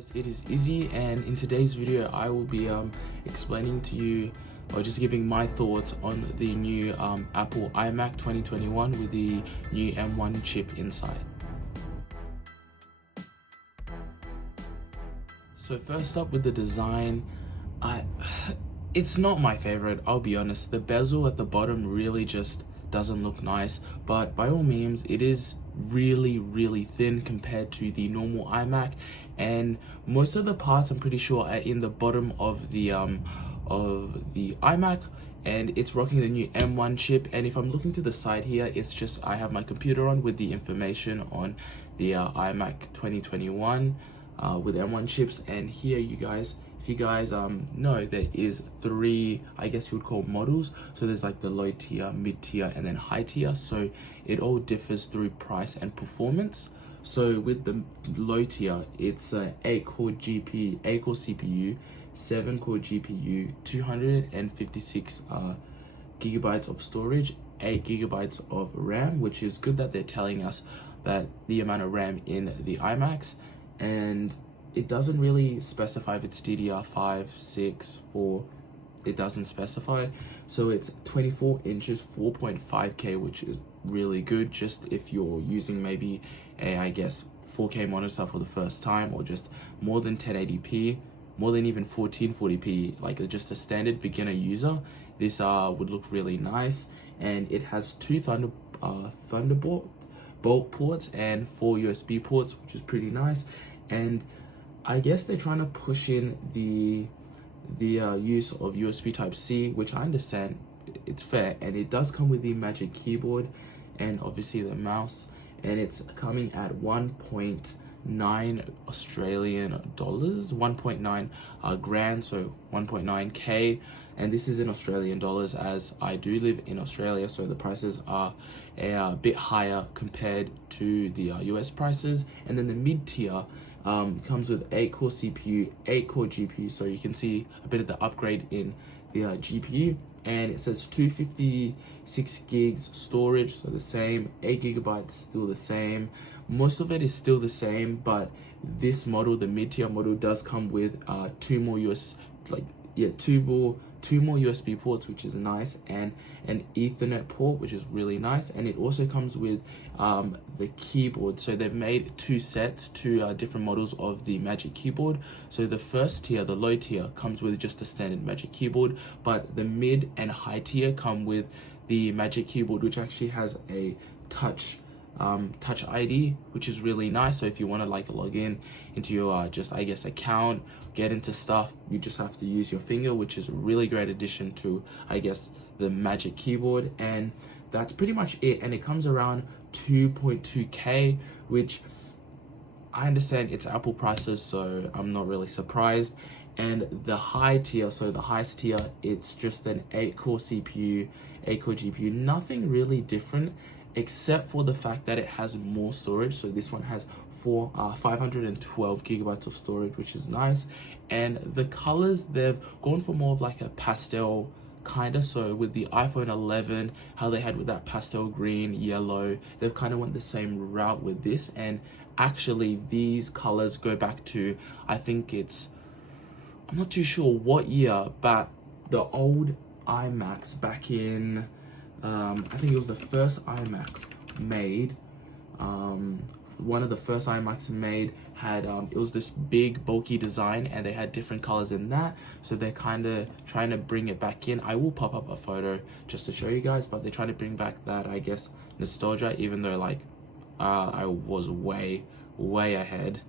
Guys, it is Izzy, and in today's video I will be explaining to you or just giving my thoughts on the new Apple iMac 2021 with the new M1 chip inside. So first up with the design, it's not my favorite, I'll be honest. The bezel at the bottom really just doesn't look nice, but by all means it is really thin compared to the normal iMac, and most of the parts I'm pretty sure are in the bottom of the iMac, and it's rocking the new M1 chip. And if I'm looking to the side here, it's just I have my computer on with the information on the iMac 2021 with M1 chips. And here, if you guys know, there is three, I guess you would call models. So there's like the low tier, mid tier, and then high tier. So it all differs through price and performance. So with the low tier, it's a 8-core CPU, 7-core GPU, 256 gigabytes of storage, 8 gigabytes of RAM, which is good that they're telling us that the amount of RAM in the iMacs. And it doesn't really specify if it's DDR5, 6, 4. It doesn't specify. So it's 24 inches, 4.5K, which is really good just if you're using maybe a, I guess, 4K monitor for the first time, or just more than 1080p, more than even 1440p, like just a standard beginner user. This would look really nice. And it has two Thunderbolt ports and 4 USB ports, which is pretty nice. And I guess they're trying to push in the use of USB Type-C, which I understand it's fair, and it does come with the Magic Keyboard and obviously the mouse, and it's coming at 1.9 Australian dollars, 1.9 grand, so 1.9K, and this is in Australian dollars, as I do live in Australia, so the prices are a bit higher compared to the US prices. And then the mid tier comes with 8-core CPU, 8-core GPU, so you can see a bit of the upgrade in the GPU. And it says 256 gigs storage, so the same, 8 gigabytes still the same. Most of it is still the same, but this model, the mid-tier model, does come with two more USB ports, which is nice, and an Ethernet port, which is really nice. And it also comes with the keyboard. So they've made two different models of the Magic Keyboard. So the first tier, the low tier, comes with just a standard Magic Keyboard, but the mid and high tier come with the Magic Keyboard, which actually has a touch ID, which is really nice. So if you want to like log in into your just, I guess, account, get into stuff, you just have to use your finger, which is a really great addition to, I guess, the Magic Keyboard. And that's pretty much it. And it comes around 2.2K, which I understand it's Apple prices, so I'm not really surprised. And the high tier, so the highest tier, it's just an 8-core CPU, 8-core GPU, nothing really different, except for the fact that it has more storage. So this one has 512 gigabytes of storage, which is nice. And the colors, they've gone for more of like a pastel kind of. So with the iPhone 11, how they had with that pastel green, yellow, they've kind of went the same route with this. And actually these colors go back to, I think I'm not too sure what year, but the old iMacs back in, I think it was the first iMacs made, one of the first iMacs made had, it was this big bulky design, and they had different colors in that. So they're kind of trying to bring it back in. I will pop up a photo just to show you guys, but they're trying to bring back that, I guess, nostalgia, even though like I was way ahead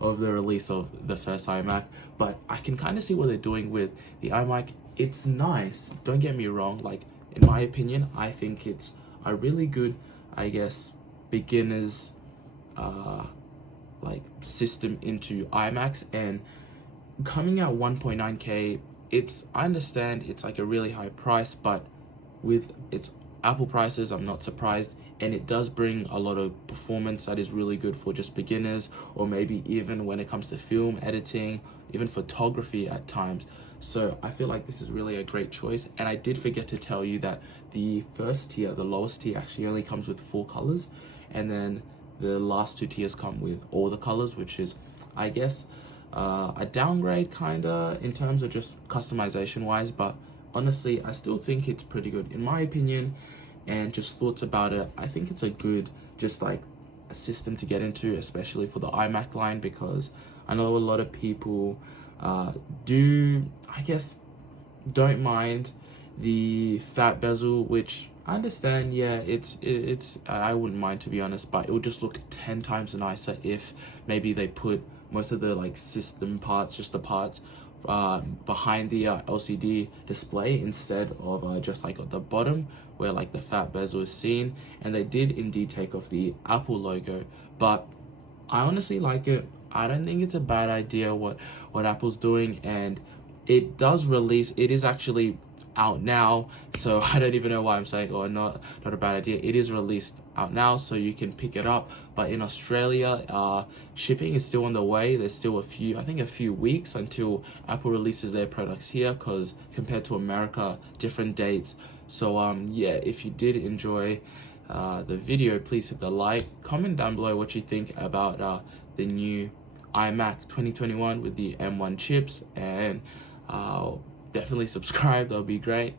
of the release of the first iMac. But I can kind of see what they're doing with the iMac. It's nice, don't get me wrong, like in my opinion, I think it's a really good, I guess, beginners like system into iMacs. And coming out 1.9K, I understand it's like a really high price, but with its Apple prices, I'm not surprised. And it does bring a lot of performance that is really good for just beginners, or maybe even when it comes to film editing, even photography at times. So I feel like this is really a great choice. And I did forget to tell you that the first tier, the lowest tier, actually only comes with 4 colors, and then the last 2 tiers come with all the colors, which is I guess a downgrade kinda in terms of just customization wise, but honestly I still think it's pretty good in my opinion. And just thoughts about it, I think it's a good just like a system to get into, especially for the iMac line, because I know a lot of people do, I guess, don't mind the fat bezel, which I understand. Yeah, it's I wouldn't mind, to be honest, but it would just look 10 times nicer if maybe they put most of the like system parts, just the parts behind the LCD display instead of just like at the bottom where like the fat bezel is seen. And they did indeed take off the Apple logo, but I honestly like it. I don't think it's a bad idea what Apple's doing, and it is actually out now, so I don't even know why I'm saying not a bad idea. It is released out now, so you can pick it up, but in Australia shipping is still on the way. There's still a few weeks until Apple releases their products here, because compared to America, different dates. So yeah, if you did enjoy the video, please hit the like, comment down below what you think about the new iMac 2021 with the M1 chips, and definitely subscribe, that'll be great.